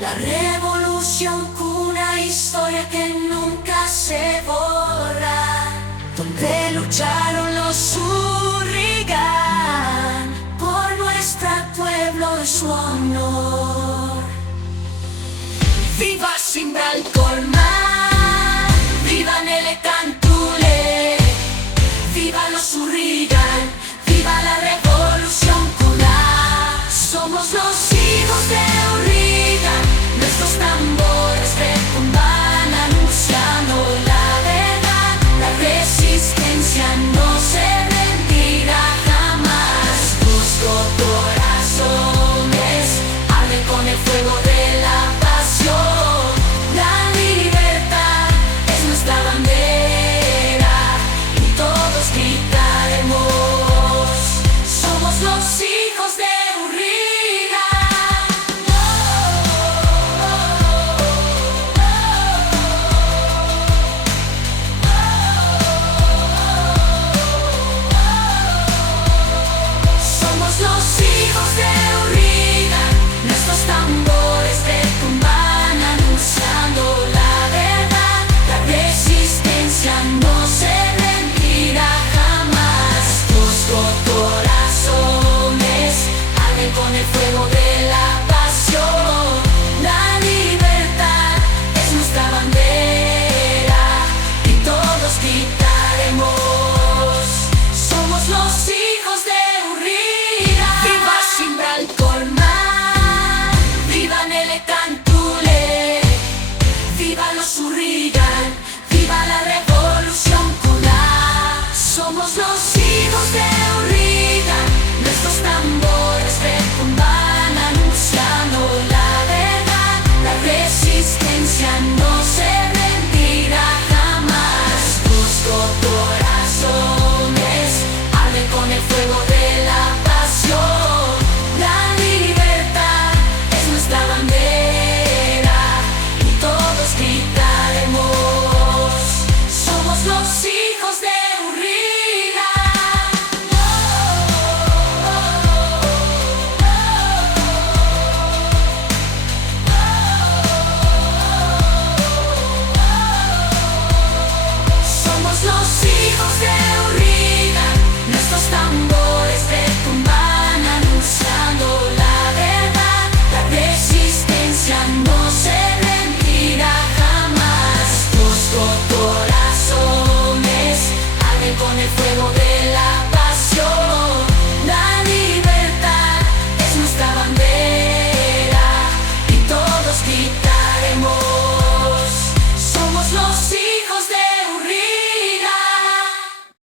La revolución, una historia que nunca se borra, donde lucharon los Hurrigan por nuestro pueblo y su honor. ¡Viva Simbralcolmar! ¡Viva Nele Cantule! ¡Viva los Hurrigan! ¡Viva la revolución cuna! Somos los hijos de Hurrigan, nuestros tambores retumban anunciando la verdad. La resistencia no se rendirá jamás. Busco corazones, arde con el fuego